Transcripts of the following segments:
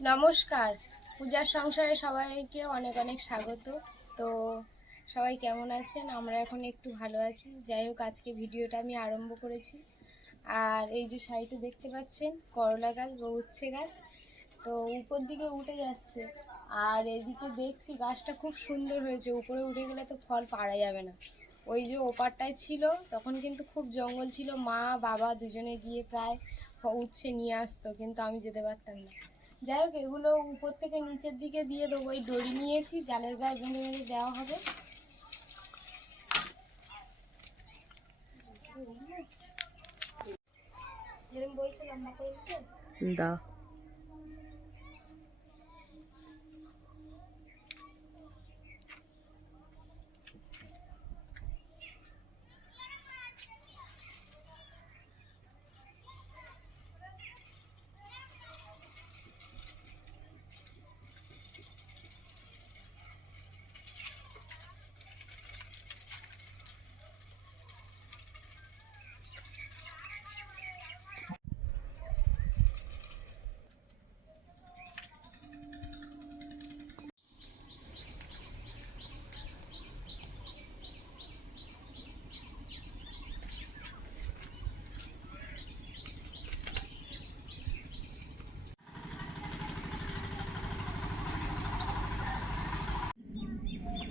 নমস্কার। পূজার সংসারে সবাইকে অনেক অনেক স্বাগত। তো সবাই কেমন আছেন? আমরা এখন একটু ভালো আছি। যাই হোক, আজকে ভিডিওটা আমি আরম্ভ করেছি। আর এই যে সাইডে দেখতে পাচ্ছেন করলা গাছ বা উচ্ছে গাছ, তো উপর দিকে উঠে যাচ্ছে। আর এদিকে দেখছি গাছটা খুব সুন্দর হয়েছে, উপরে উঠে গেলে তো ফল পাড়া যাবে না। ওই যে ওপারটায় ছিল তখন কিন্তু খুব জঙ্গল ছিল, মা বাবা দুজনে গিয়ে প্রায় উচ্ছে নিয়ে আসতো, কিন্তু আমি যেতে পারতাম না। যাই হোক, এগুলো উপর থেকে নিচের দিকে দিয়ে দেবো। ওই দড়ি নিয়েছি, জালের গায়ে বেঁধে বেঁধে দেওয়া হবে। যেরকম বলছো লম্বা করে দিতে দাও।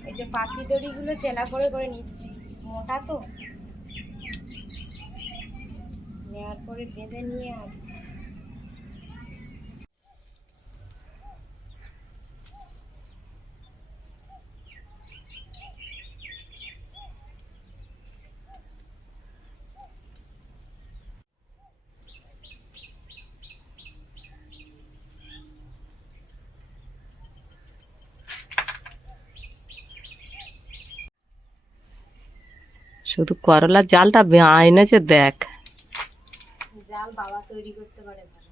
এই যে পাখি দড়িগুলো চেনা করে করে নিচ্ছি, মোটা তো, নেওয়ার পরে বেঁধে নিয়ে আর শুধু করলার জালটা এনেছে দেখ। জাল বাবা তৈরি করতে পারে ভালো।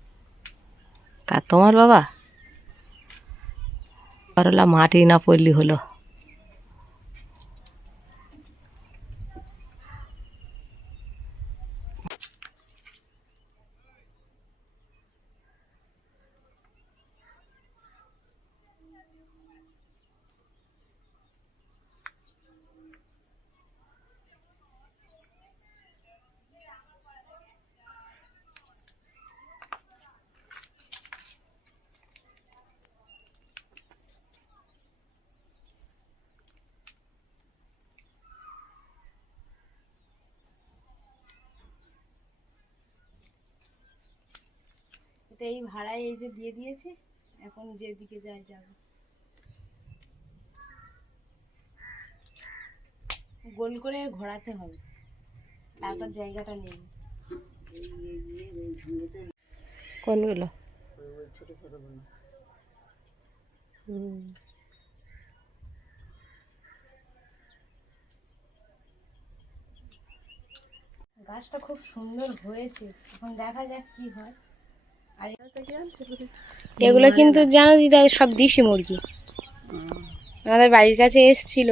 কার তোমার বাবা? করলা মাটি না পড়লি হলো। তো এই ভাড়ায় এই যে দিয়ে দিয়েছি, এখন যেদিকে যাই যাবো। গোল করে ঘোরাতে হবে, তারপর জায়গাটা নেই। কোনগুলো? গাছটা খুব সুন্দর হয়েছে, এখন দেখা যাক কি হয়। আর এগুলো কিন্তু জানো দিদা, সব দেশি মুরগি। আমাদের বাড়ির কাছে এসছিল,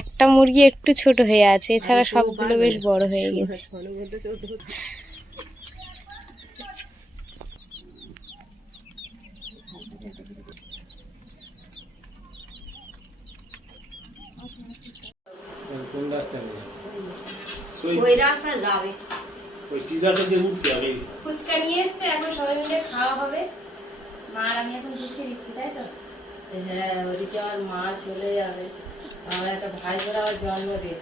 একটা মুরগি একটু ছোট হয়ে আছে, এছাড়া সবগুলো বেশ বড় হয়ে গেছে। ফুচকা নিয়ে এসছে, এখন সবাই মিলে খাওয়া হবে। মা আর আমি এখন গুছিয়ে দিচ্ছি, তাই তো? হ্যাঁ, ওদিকে আমার মা চলে যাবে, আমার একটা ভাই বোরা আমার জন্মদিন,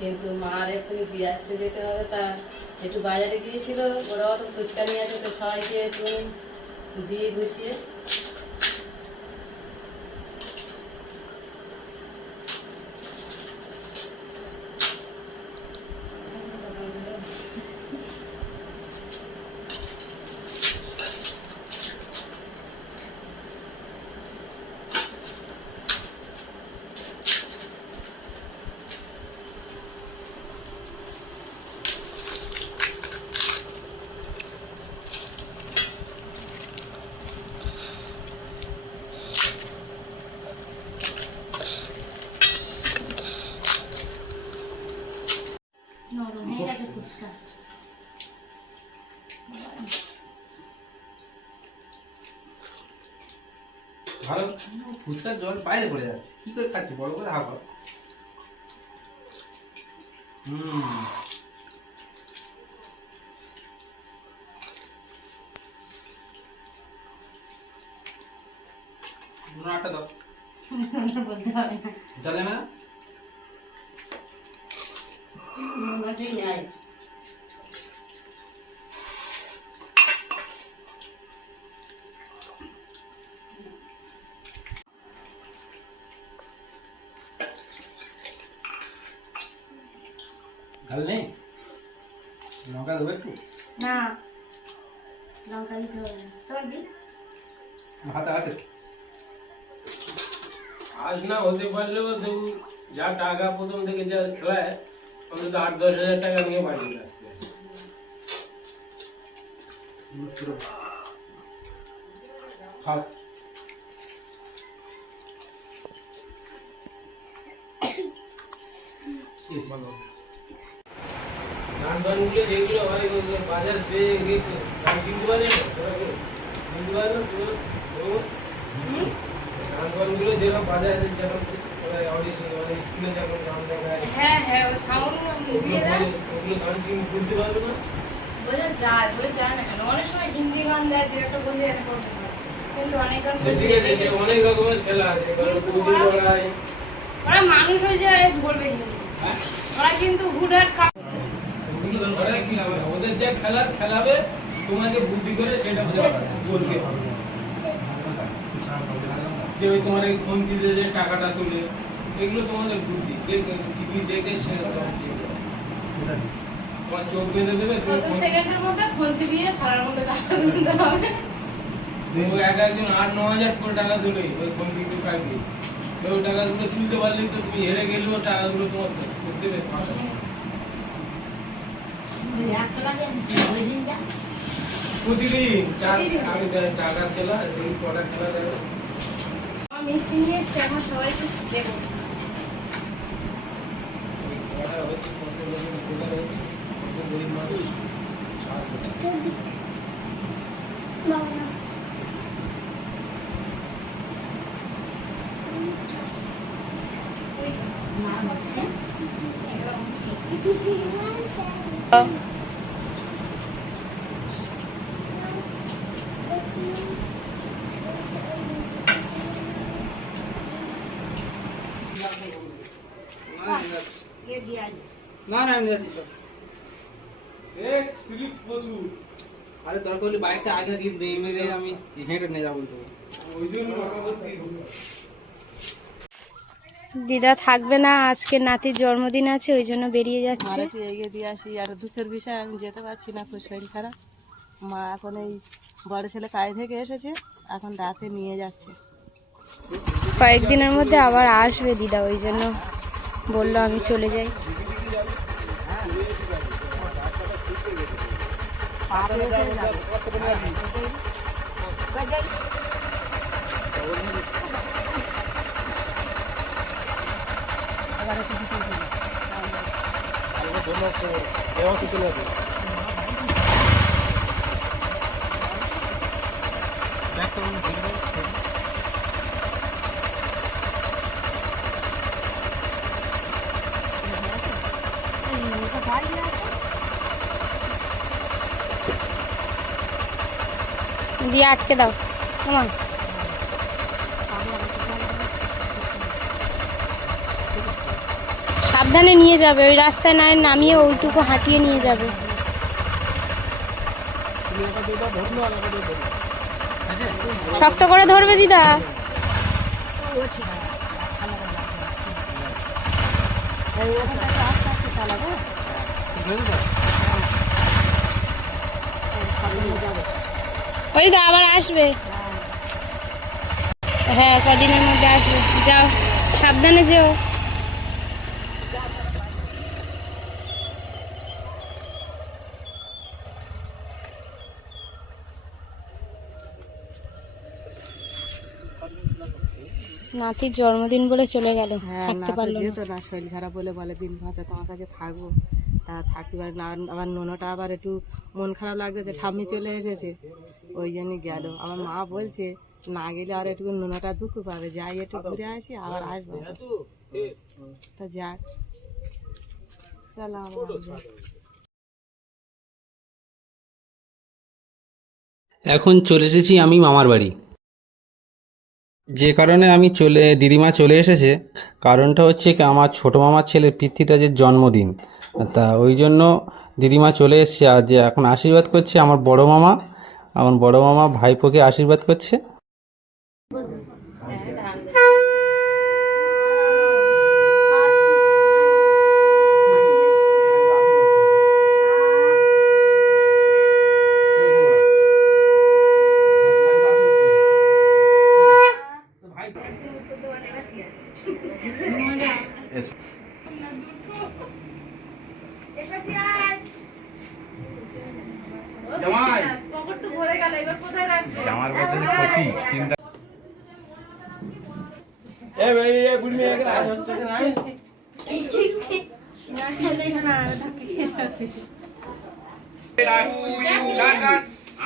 কিন্তু মার একটু দিয়ে আসতে যেতে হবে। তা একটু বাজারে গিয়েছিল, ওরাও তো ফুচকা নিয়ে আছে, তো সবাইকে একটু দিয়ে গুছিয়ে। ভালো ফুচকার জল বাইরে পড়ে যাচ্ছে কি করে খাচ্ছি বড় করে হাঁক আটা দাও বলতে হবে না জলে না নোনাটাই নাই ঝাল নেই লঙ্কা দেবো একটু না লঙ্কা দিতে হবে না তোর দিন হাতে আছে আজ না হতে পারলেও দেখুন যা টাকা প্রথম থেকে যা খেলায় অন্তত 8-10 হাজার টাকা নিয়ে বাড়ি চলে আসতে হয়। খাও গান গানগুলো যেগুলো হয় ওগুলো বাজার পেয়ে গিয়ে গান চিনতে পারে না তোরা কি? চিনতে পারে না পুরো গান গানগুলো যেরকম বাজার আছে যেরকম অডিশন মানে স্কুলে যেমন গান দেখায় হ্যাঁ হ্যাঁ ওই সাউন্ড দিয়ে দেয় ওগুলো গান চিন বুঝতে পারবে না বোঝা যায় না কেন অনেক সময় হিন্দি গান দেয় দু একটা বোঝে একটা করতে পারে কিন্তু অনেক গান সে ঠিক আছে সে অনেক রকমের খেলা আছে কিন্তু বুদ্ধি লড়াই ওরা মানুষ হয়ে যায় ধরবে হিন্দি ওরা কিন্তু হুডহাট ওরা কি হবে ওদের যা খেলার খেলাবে তোমাকে বুদ্ধি করে সেটা বলতে হবে যে ওই তোমার এই ফোন দিতে যে টাকাটা তুলে এগুলো তোমাদের বুদ্ধি টিভি দেখে সে তোমার চোখ বেঁধে দেবে তুমি কত সেকেন্ডের মধ্যে ফোনতে দিয়ে খেলার মধ্যে টাকা দিতে হবে ও একজন 8-9 হাজার করে টাকা তুলে ওই ফোন দিতে পারবে ওই টাকাগুলো তুলতে পারলেই তো তুমি হেরে গেলেও টাকাগুলো তোমার দেবে পাশে প্রতিদিন আমি টাকা খেলা এই কটা খেলা দেবে আমার মিষ্টি নিয়ে এসছে এখন সবাইকে দেবো খেলাটা হচ্ছে কত লোকের উপকার হচ্ছে কত গরিব মানুষ সাহায্য না না আমি যাচ্ছি চল। এক স্লিপ প্রচুর আরে দরকার হলে বাইকটা আগে দিয়ে দিয়ে মেরে আমি হেঁটে নিয়ে যাবো তো ওই জন্য দিদা থাকবে না আজকে নাতির জন্মদিন আছে ওই জন্য বেরিয়ে আর যাচ্ছে একটু এগিয়ে দিয়ে আসি আর দুঃখের বিষয় আমি যেতে পারছি না খুব শরীর খারাপ মা এখন এই বড় ছেলে কাজ থেকে এসেছে এখন রাতে নিয়ে যাচ্ছে কয়েকদিনের মধ্যে আবার আসবে দিদা ওই জন্য বললো আমি চলে যাই দিয়ে আটকে দাও কেমন সাবধানে নিয়ে যাবে ওই রাস্তায় না নামিয়ে ওইটুকু হাঁটিয়ে নিয়ে যাবে শক্ত করে ধরবে দিদা ওই তো আবার আসবে হ্যাঁ কদিনের মধ্যে আসবে যাও সাবধানে যেও নাতির জন্মদিন বলে চলে গেল হ্যাঁ থাকতে না তো পারলো না যেত না শরীর খারাপ বলে বলে দিন ভাষা তোমার কাছে থাকবো তা থাকতে পারি না আবার নোনোটা আবার একটু মন খারাপ লাগছে যে ঠাম্মি চলে এসেছে ওই জন্যই গেল আমার মা বলছে না গেলে আর একটু নোনাটা দুঃখ পাবে, যাই একটু ঘুরে আসি আবার আসবো। তা যাক, চলো আমরা যাই। এখন চলে এসেছি আমি মামার বাড়ি। যে কারণে দিদিমা চলে এসেছে, কারণটা হচ্ছে কি আমার ছোটো মামার ছেলের পিতৃরাজের জন্মদিন। তা ওই জন্য দিদিমা চলে এসেছে। আর যে এখন আশীর্বাদ করছে আমার বড় মামা ভাইপোকে আশীর্বাদ করছে।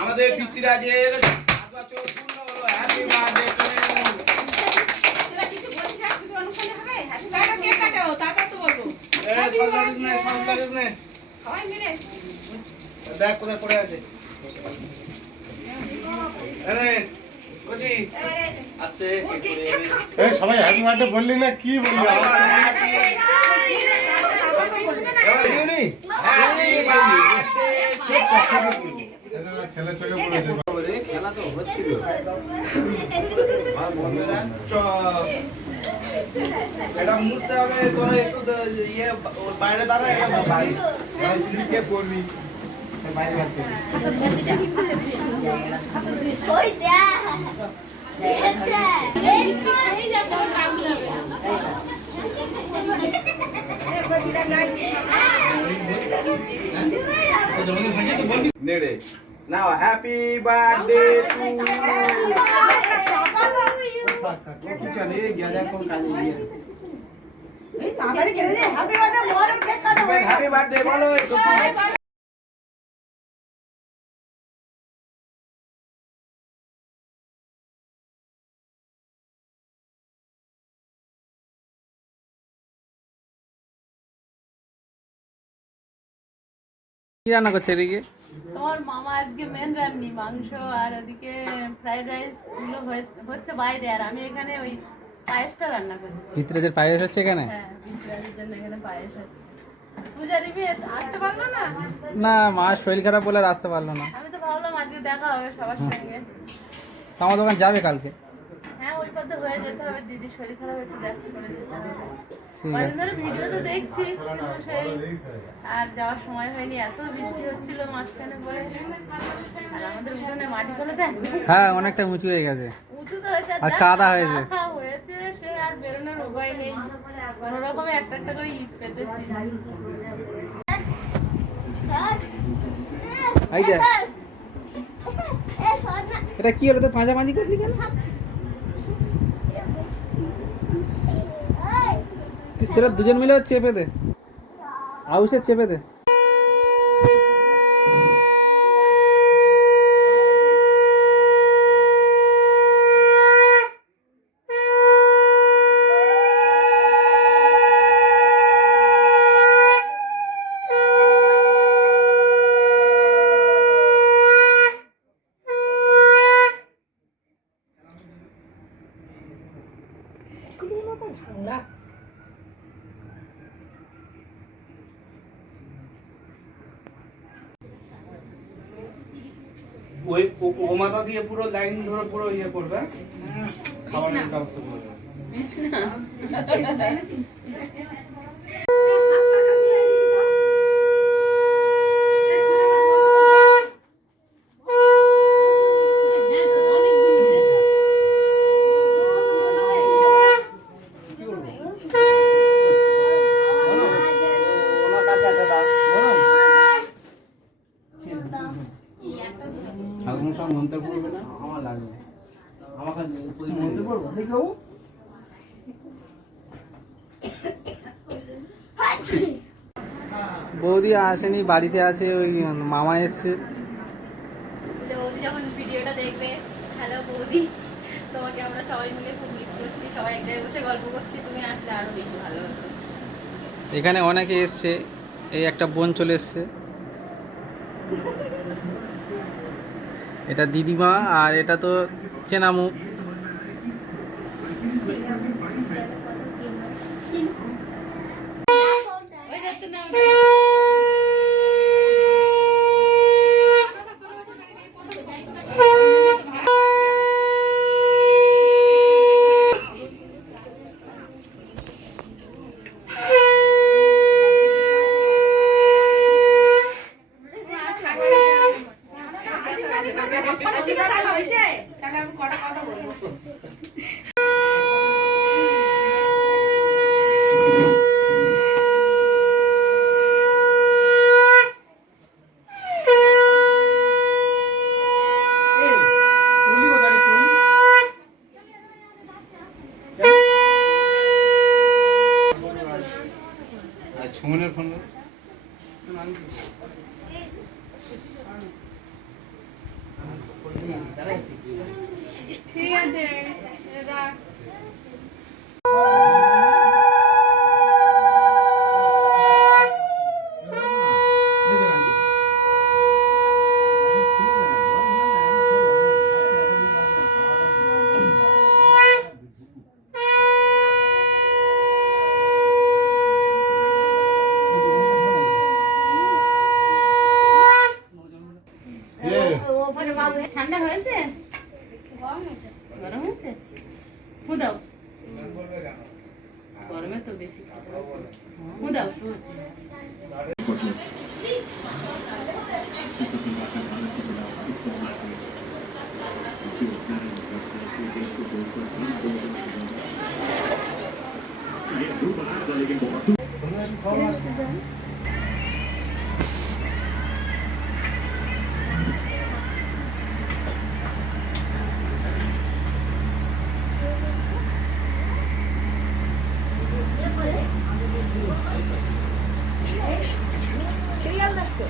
আমাদের পিতৃরাজের 7 বছর পূর্ণ হলো। হ্যাপি বার্থডে টু দেখ কোথায় পড়ে আছে। সবাই হ্যাপি বার্থডে বললি না, কি বললি? ছেলে চলে পড়েছে। খেলা তো হচ্ছিল। এটা মুছতে হবে, তোরা একটু ইয়ে বাইরে দাঁড়া, এটা পড়বি বাইরে রাখতে। নেড়ে নাও হ্যাপি বার্থডে টু ইউ। চলে গিয়া যা কোন কাজে গিয়ে হ্যাপি বার্থডে বলো। কি রান্না করছে এদিকে? তোমার মামা আজকে মেন রান্নি মাংস, আর ওদিকে ফ্রাইড রাইস গুলো হচ্ছে বাইরে, আর আমি এখানে ওই পায়েসটা রান্না করছি। পিতৃরাজের পায়েস হচ্ছে এখানে? হ্যাঁ, পিতৃরাজের জন্য এখানে পায়েস হচ্ছে। পূজা রিভি আসতে পারলো না? না, মার শরীর খারাপ বলে আর আসতে পারলো না। আমি তো ভাবলাম আজকে দেখা হবে সবার সঙ্গে। তো আমার দোকান যাবে কালকে? হ্যাঁ, ওই পথে হয়ে যেতে হবে, দিদির শরীর খারাপ একটু দেখা করে যেতে হবে। ঠিক কদিন আছে। ধরে ভিডিও তো দেখছি, কিন্তু সেই আর যাওয়ার সময় হয়নি, এত বৃষ্টি হচ্ছিল মাঝখানে পরে। আর আমাদের উঠোনে মাটি ফেলেতে হ্যাঁ, অনেকটা উঁচু হয়ে গেছে উঁচু তো হয়েছে, আর কাদা হয়েছে। হয়েছে সে আর বেরোনোর উপায় নেই, কোনো রকমে একটা একটা করে ইট পেতেছি। এই দেখ, এটা কি হলো? তো পাঁজাপাঁজি করলি কেন? তোরা দুজন মিলে চেপে দে, আউসে চেপে দে। ওই ও মাথা দিয়ে পুরো লাইন ধরে পুরো ইয়ে করবে, খাওয়ানোর ব্যবস্থা করবে। আগুন সব মন্ত্র পড়বে না, আমার লাগবে। আমাকে মন্ত্র পড়বো দেখো। বৌদি আসেনি, বাড়িতে আছে, ওই মামা এসছে। বৌদি যখন ভিডিওটা দেখবে, হ্যালো বৌদি, তোমাকে আমরা সবাই মিলে খুব মিস করছি, সবাই এক জায়গায় বসে গল্প করছি, তুমি আসলে আরো বেশি ভালো হতো। এখানে অনেকে এসছে, এই একটা বোন চলে এসছে, এটা দিদিমা, আর এটা তো চেনা মুখ। ওই যাতে না সুমনের ফোন ঠিক আছে রাখ। ঠান্ডা হয়েছে? গরম হয়েছে? ফু দাও। গরমে তো বেশি ফু দাও। সিরিয়াল দেখছো?